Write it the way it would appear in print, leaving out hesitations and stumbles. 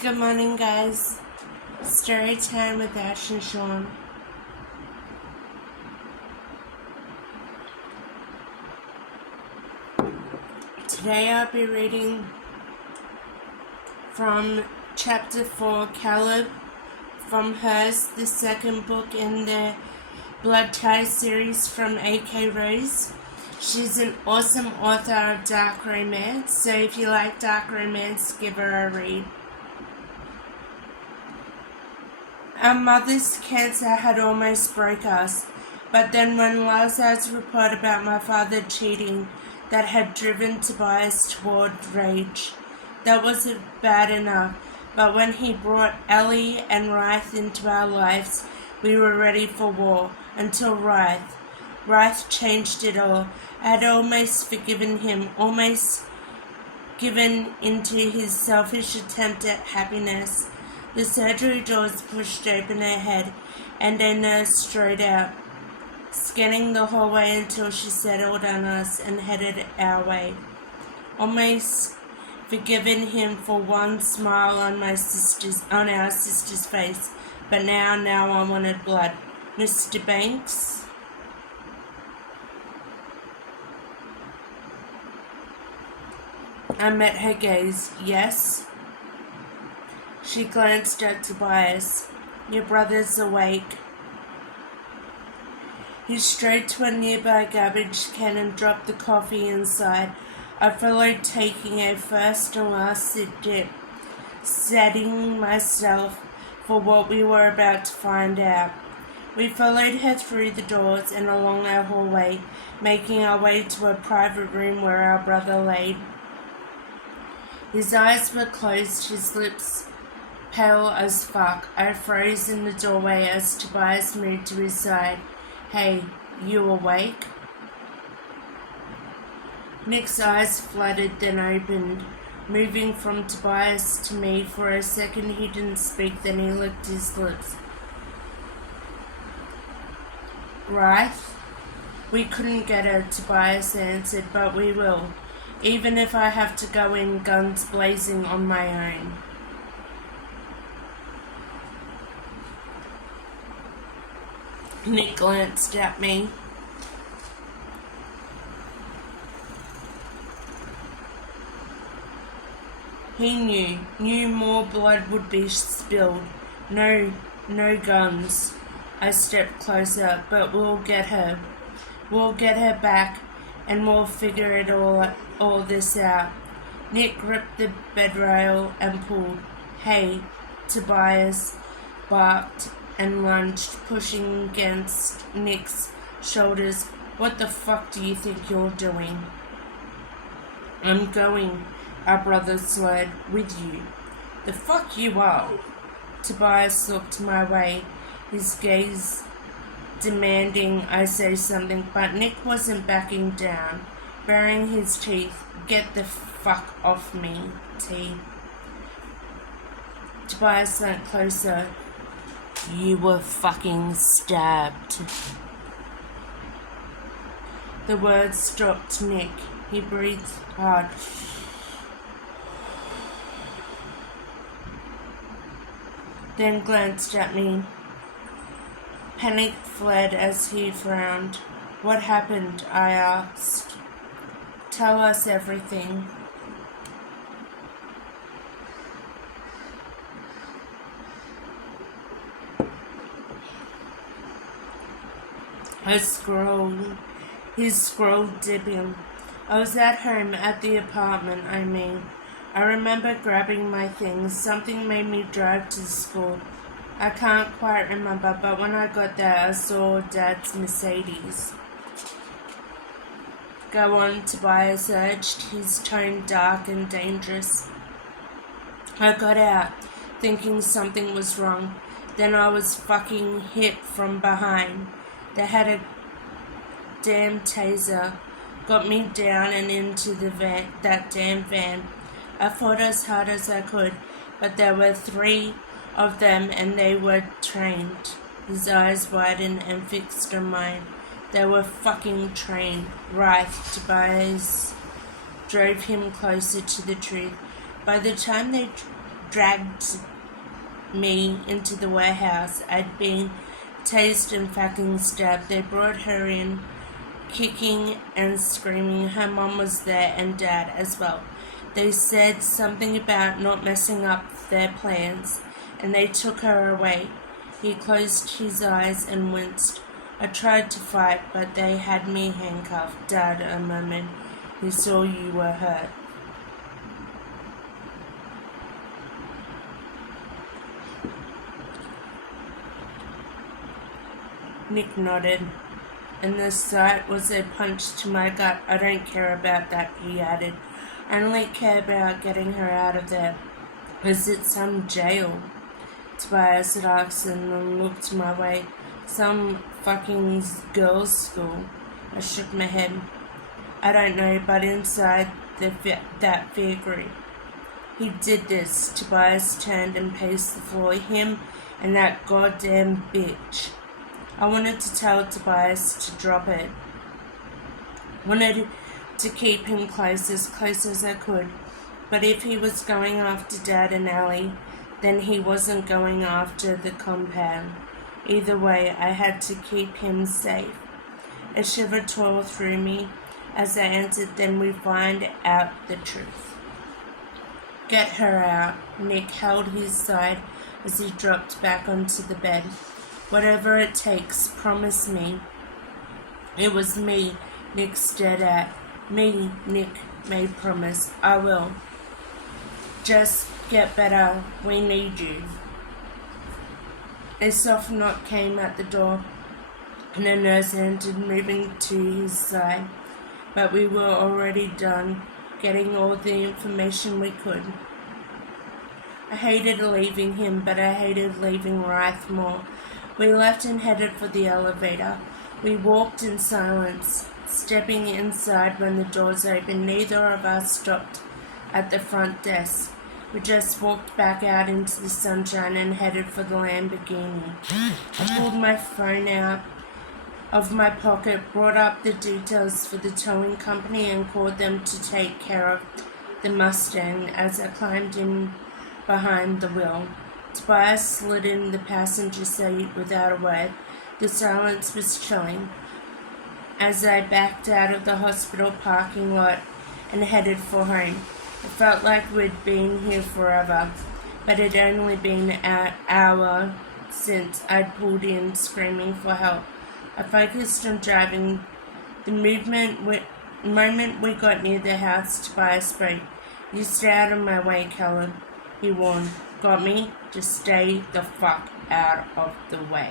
Good morning, guys. Story time with Ash and Sean. Today I'll be reading from Chapter 4, Caleb from Hers, the second book in the Blood Tie series from A.K. Rose. She's an awesome author of dark romance, so if you like dark romance, give her a read. Our mother's cancer had almost broke us, but then when Lazar's report about my father cheating that had driven Tobias toward rage, that wasn't bad enough, but when he brought Ellie and Ryth into our lives, we were ready for war, until Ryth changed it all. I had almost forgiven him, almost given into his selfish attempt at happiness. The surgery doors pushed open ahead, and a nurse strode out, scanning the hallway until she settled on us and headed our way. Almost forgiven him for one smile on our sister's face, but now I wanted blood. Mr. Banks? I met her gaze. Yes? She glanced at Tobias. Your brother's awake. He strode to a nearby garbage can and dropped the coffee inside. I followed, taking a first and last sip, setting myself for what we were about to find out. We followed her through the doors and along our hallway, making our way to a private room where our brother lay. His eyes were closed, his lips pale as fuck. I froze in the doorway as Tobias moved to his side. Hey, you awake? Nick's eyes fluttered, then opened, moving from Tobias to me. For a second he didn't speak, then he licked his lips. Ryth? We couldn't get her, Tobias answered, but we will, even if I have to go in guns blazing on my own. Nick glanced at me. He knew more blood would be spilled. No guns. I stepped closer, but we'll get her. We'll get her back, and we'll figure it all this out. Nick gripped the bedrail and pulled. Hey, Tobias barked and lunged, pushing against Nick's shoulders. What the fuck do you think you're doing? I'm going, our brother slurred, with you. The fuck you are? Tobias looked my way, his gaze demanding I say something, but Nick wasn't backing down, baring his teeth. Get the fuck off me, T. Tobias leant closer. You were fucking stabbed. The words stopped Nick. He breathed hard. Then glanced at me. Panic fled as he frowned. What happened? I asked. Tell us everything. His scroll dipping. I was at home, at the apartment, I mean. I remember grabbing my things. Something made me drive to school. I can't quite remember, but when I got there, I saw Dad's Mercedes. Go on, Tobias urged, his tone dark and dangerous. I got out, thinking something was wrong. Then I was fucking hit from behind. They had a damn taser, got me down and into that damn van. I fought as hard as I could, but there were 3 of them and they were trained. His eyes widened and fixed on mine. They were fucking trained. Ryth, Tobias drove him closer to the truth. By the time they dragged me into the warehouse. I'd been tased and fucking stabbed. They brought her in, kicking and screaming. Her mom was there and dad as well. They said something about not messing up their plans, and they took her away. He closed his eyes and winced. I tried to fight, but they had me handcuffed. Dad, a moment. He saw you were hurt. Nick nodded, and the sight was a punch to my gut. I don't care about that, he added. I only care about getting her out of there. Is it some jail? Tobias asked and then looked my way. Some fucking girls' school. I shook my head. I don't know, but inside that fear grew. He did this. Tobias turned and paced the floor. Him and that goddamn bitch. I wanted to tell Tobias to drop it. Wanted to keep him close as I could. But if he was going after Dad and Allie, then he wasn't going after the compound. Either way, I had to keep him safe. A shiver tore through me as I answered, then we find out the truth. Get her out. Nick held his side as he dropped back onto the bed. Whatever it takes, promise me. It was me Nick stared at. Me, Nick made promise. I will. Just get better. We need you. A soft knock came at the door, and a nurse entered, moving to his side. But we were already done, getting all the information we could. I hated leaving him, but I hated leaving Reith more. We left and headed for the elevator. We walked in silence, stepping inside when the doors opened. Neither of us stopped at the front desk. We just walked back out into the sunshine and headed for the Lamborghini. I pulled my phone out of my pocket, brought up the details for the towing company, and called them to take care of the Mustang as I climbed in behind the wheel. Tobias slid in the passenger seat without a word. The silence was chilling as I backed out of the hospital parking lot and headed for home. It felt like we'd been here forever, but it had only been an hour since I'd pulled in screaming for help. I focused on driving. The moment we got near the house, Tobias spoke. You stay out of my way, Caleb, he warned. Got me? Just stay the fuck out of the way.